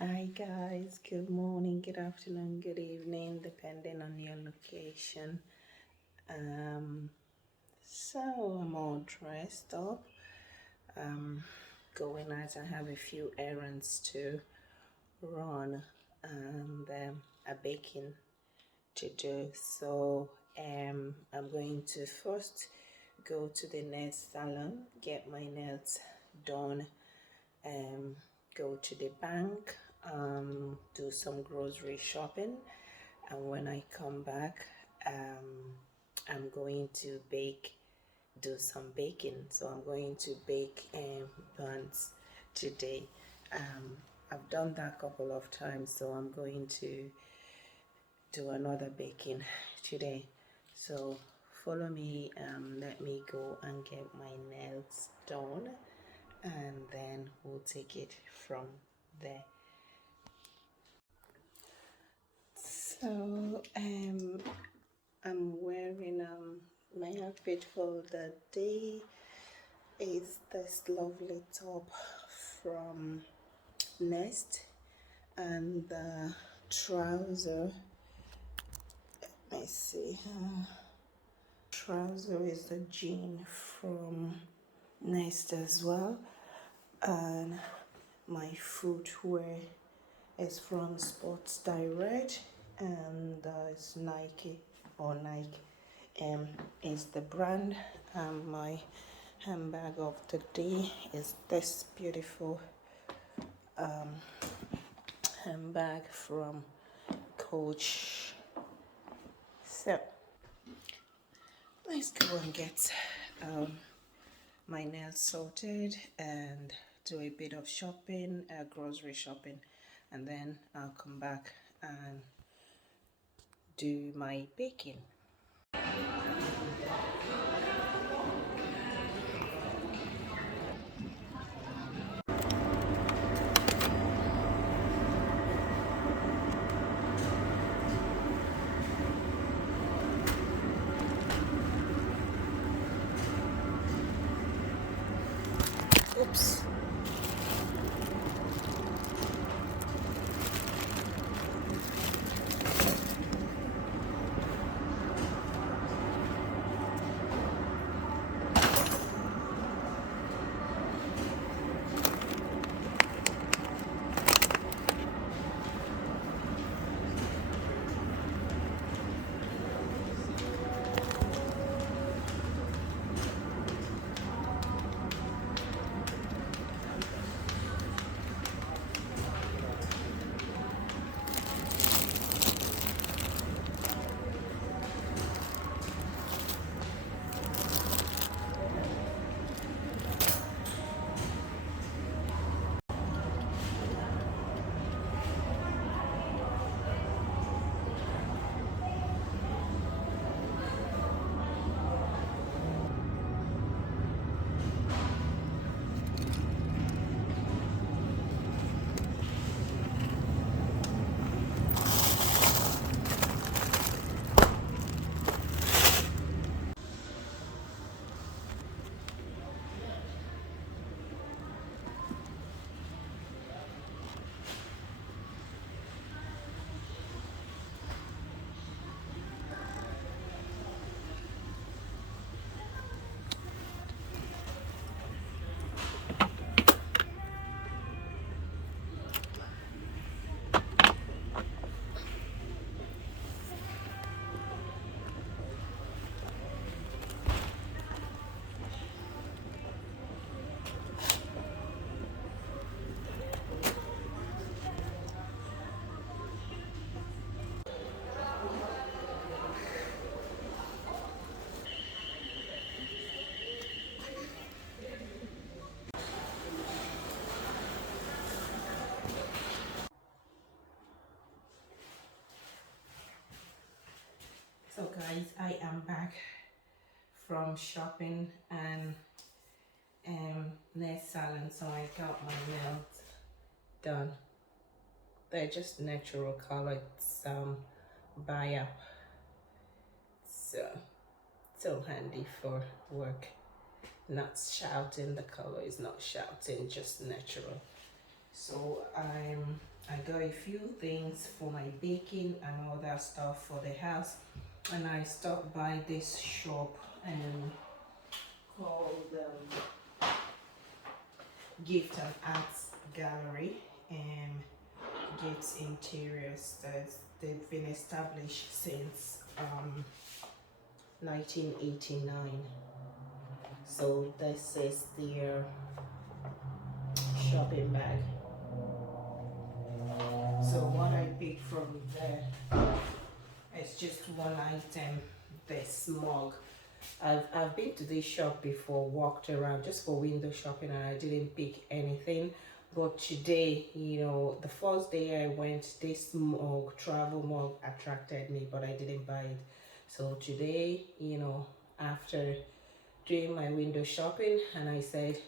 Hi guys, good morning, good afternoon, good evening, depending on your location. Um, so I'm all dressed up. Um, Going out. I have a few errands to run and a baking to do. I'm going to first go to the nail salon, get my nails done, um, go to the bank, do some grocery shopping, and when I come back, I'm going to do some baking. So I'm going to bake buns today. Um, I've done that a couple of times, so I'm going to do another baking today. So follow me, let me go and get my nails done, and then we'll take it from there. So I'm wearing my outfit for the day is this lovely top from Nest, and the trouser, let me see, trouser is the jean from Nest as well, and my footwear is from Sports Direct, and it's Nike or Nike is the brand. And my handbag of the day is this beautiful handbag from Coach. So let's go and get my nails sorted and do a bit of shopping, grocery shopping, and then I'll come back and do my baking. Oops. So guys, I am back from shopping and nail salon, so I got my nails done. They're just natural color, it's buy up, so handy for work. Not shouting, the color is not shouting, just natural. So I got a few things for my baking and all that stuff for the house, and I stopped by this shop called Gift and Arts Gallery and Gifts Interiors. They've been established since 1989. So this is their shopping bag. So what I picked from there is just one item, this mug. I've been to this shop before, walked around just for window shopping, and I didn't pick anything. But today, you know, the first day I went, this mug, travel mug, attracted me, but I didn't buy it. So today, you know, after doing my window shopping, and I said,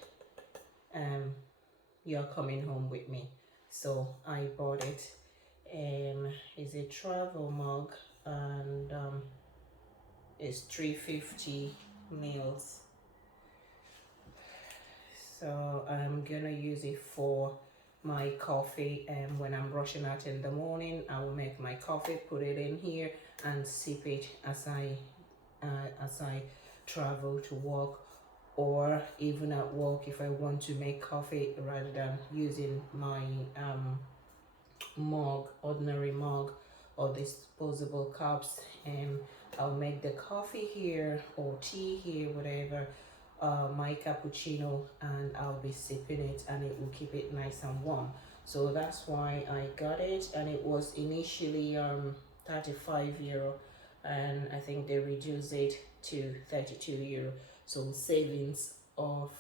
you're coming home with me. So I bought it. It's a travel mug, and it's 350 mils. So I'm gonna use it for my coffee, and when I'm rushing out in the morning, I will make my coffee, put it in here, and sip it as I travel to work, or even at work if I want to make coffee rather than using my mug, ordinary mug or disposable cups. And I'll make the coffee here or tea here, whatever, my cappuccino, and I'll be sipping it, and it will keep it nice and warm. So that's why I got it, and it was initially 35 euro, and I think they reduced it to 32 euro. So savings of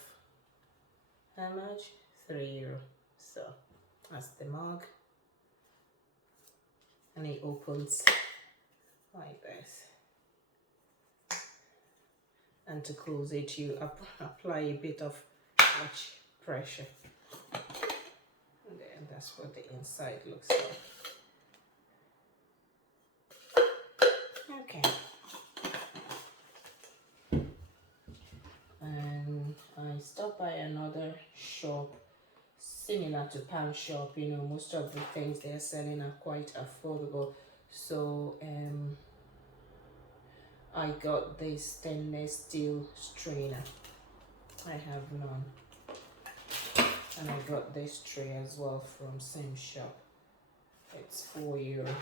how much? 3 euro. So that's the mug, and it opens like this. And to close it, you apply a bit of much pressure, and then that's what the inside looks like. Okay. And I stopped by another shop similar to Palm Shop. You know, most of the things they're selling are quite affordable. So I got this stainless steel strainer. I have none. And I got this tray as well from same shop. It's 4 euro.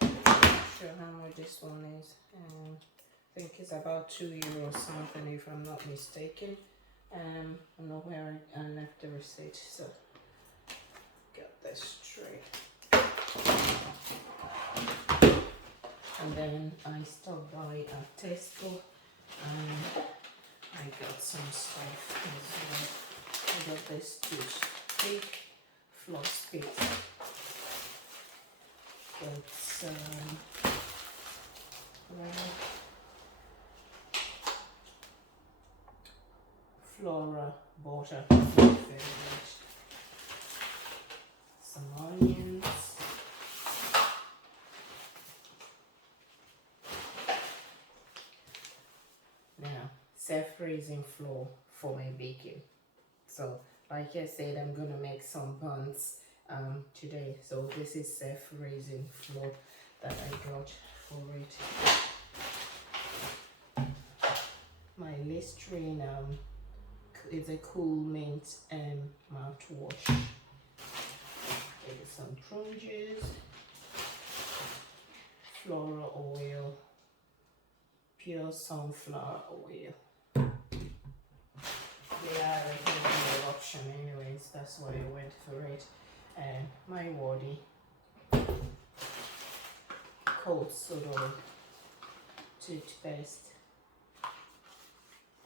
Not sure how much this one is. I think it's about 2 euro something, if I'm not mistaken. I don't know where I left the receipt, so got this tray. And then I stopped by at Tesco, and I got some stuff as well. I got this toothpick, floss pick. Got some Flora butter, very much. Some onions. Now, self-raising flour for my baking. So, like I said, I'm gonna make some buns today. So this is self-raising flour that I got for it. My Listerine is a cool mint mouthwash. Some prune juice, floral oil, pure sunflower oil. They are a good option anyways, that's why I went for it. And my Wardy cold soda toothpaste.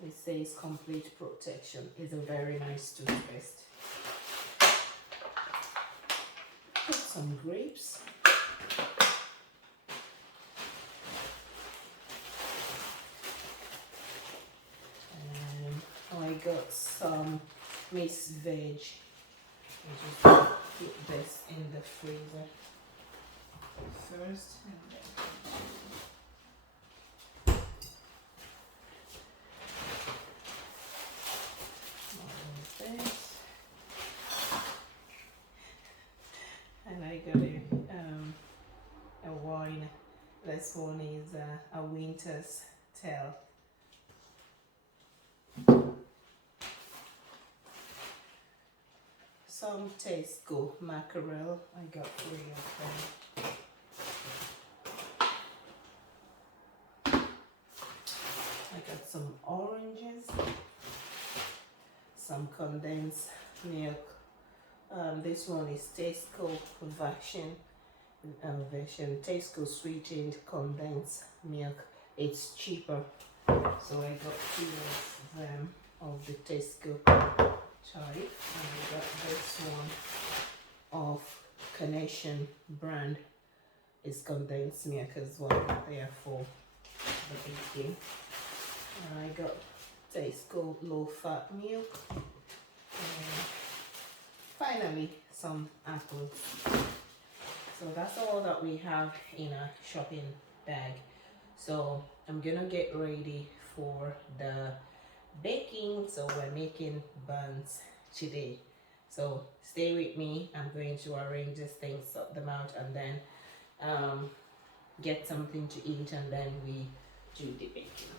It says complete protection. It's a very nice toothpaste. Some grapes. And I got some mixed veg. I just put this in the freezer first, and then got a wine. This one is a winter's tale. Some Tesco mackerel. I got 3 of them. I got some oranges, some condensed milk. This one is Tesco version Tesco sweetened condensed milk. It's cheaper, so I got 2 of them of the Tesco type, and I got this one of Carnation brand. It's condensed milk as well. They are for the baking. And I got Tesco low fat milk. And finally, some apples. So that's all that we have in a shopping bag. So I'm gonna get ready for the baking. So we're making buns today. So stay with me. I'm going to arrange these things, sort them out, and then get something to eat, and then we do the baking.